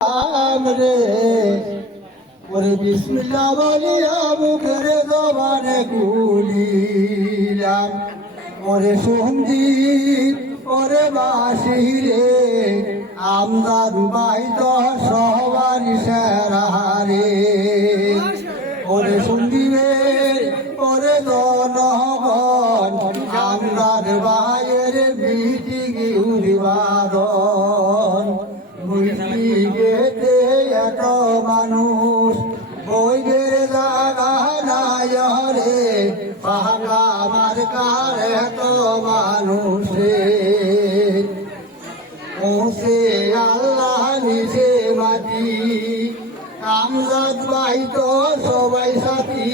রে ওরে বিসমিল্লাহ বলিয়া মুখের জবানে কুলিলাম ওরে সঙ্গীত ওরে বাঁশি রে আমদার বাইত সবারই সেরা রে ওরে সঙ্গীত ওরে জনগণ আমদার বাইয়ের মিটিং উড়িবাদন গেতে এত মানুষ বইয়ের জায়গা নাই রে পাহাড়া আমার কার এত মানুষ রে ওসে আল্লাহ নিচে মাটি আমজাদ ভাই তো সবাই সাথী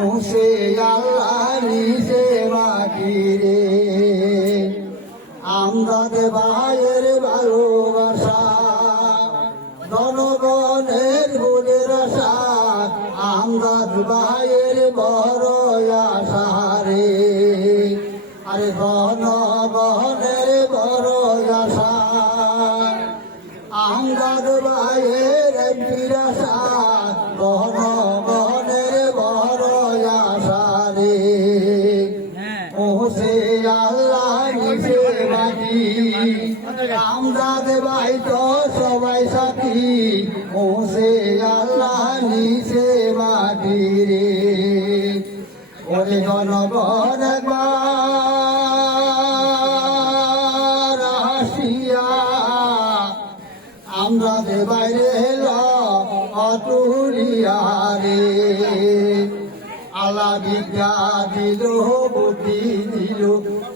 ওসে আল্লাহ নিচে মাটি রে আমজাদ ভাইয়ের ভালোবাসা জনগণের গুণের আশা আমজাদ ভাইয়ের বড় আশা রে আরে জনগণের বড় আশা আমজাদ ভাইয়ের আশা জনগণের বড় আশা রে ওসে আল্লাহ নিচে মাটি আমজাদ ভাই তো সবাই সাথী ওসে আল্লাহ নিচে মাটি রে ওরে জনগণ একবার আসিয়া আমজাদ বাইরে অতুরিয়া রে আল্লাহ বিদ্যা দিল বুদ্ধি দিল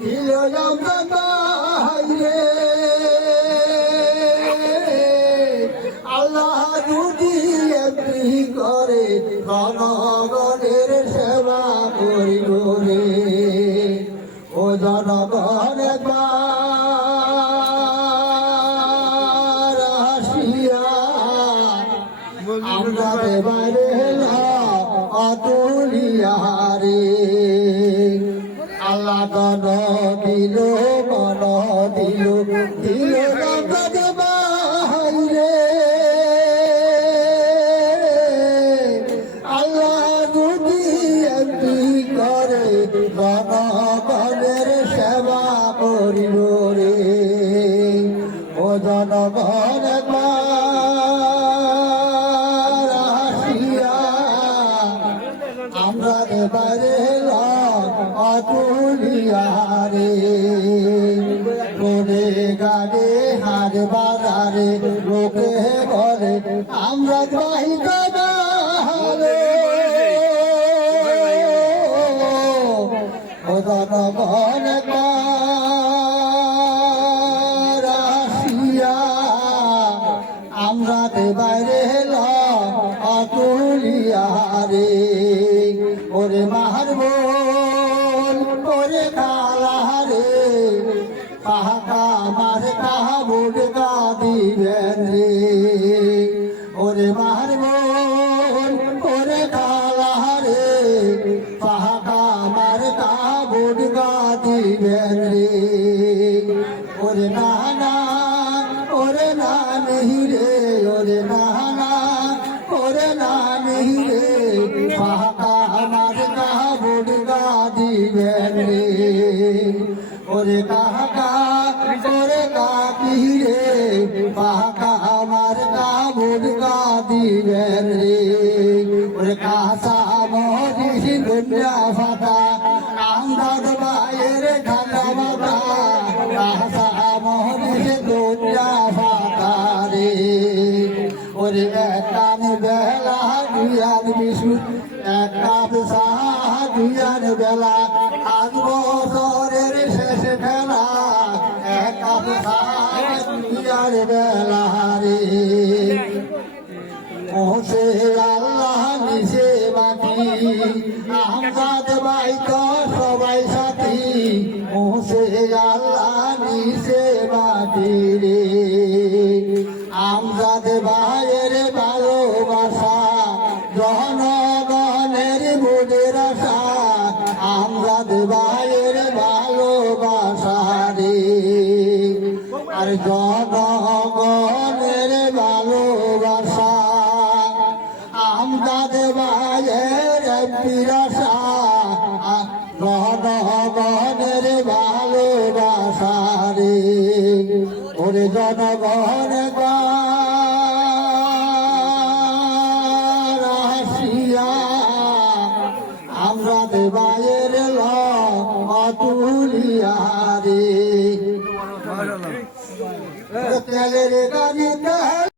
দিল আমজাদ রে আল্লাহ যদি এমনি করে জনগণের সেবা করিল রে ও জনগণ একবার আসিয়া আমজাদ বাইরে অতুলিয়া রে আল্লাহ গণ দিল দিল আমজাদ ভাই রে আল্লাহ যদি এমনি করে জনগণের সেবা করিল রে ও জনগণ আমজাদ বাইরে অতুলিয়া রে করে গাড়ে হার বাজারে লোকে ঘরে আমজাদ ভাই রে ও জনগণ আসিয়া আমজাদ বাইরে অতুলিয়া রে ওরে মাহার বোন ওরে কালা রে পাহাকা মার কাহা বুড কা দিবেন রে ওরে মাহার বোন ওরে কালা রে পাহাকা মার কাহা বুড কা দিবেন রে ওরে নানা ওরে নানি রে ওরে নানা ওরে নানি রে পাহাকা আমার কাহা বুড়গা দিবেন রে ওরে কাহা ওরে কাকি রে পাহাকা আমার কাহা বুড়গা দিবেন রে ওরে কাসা মরি দুনিয়া ফাটা আমজাদ ভাইয়ের ঠান্ডা মাথা কাসা মরি দুনিয়া ফাটা রে ওরে কান বেলা দুয়ার বিশু এক কাপ সাহা দুয়ার বেলা আজ বছরের শেষ খেলা এক কাপ সাহা দুয়ার বেলা রে ওসে আল্লাহ নিচে মাটি আমজাদ ভাই তো সবাই সাথী ওসে আল্লাহ নিচে মাটি রে আমজাদ ভাইয়ের ভালোবাসা জনগণের বুঝের আশা আমজাদ ভাইয়ের ভালোবাসা রে আর জনগণের ভালো একটি আশা জনগণের ভালোবাসা রে ওরে জনগণের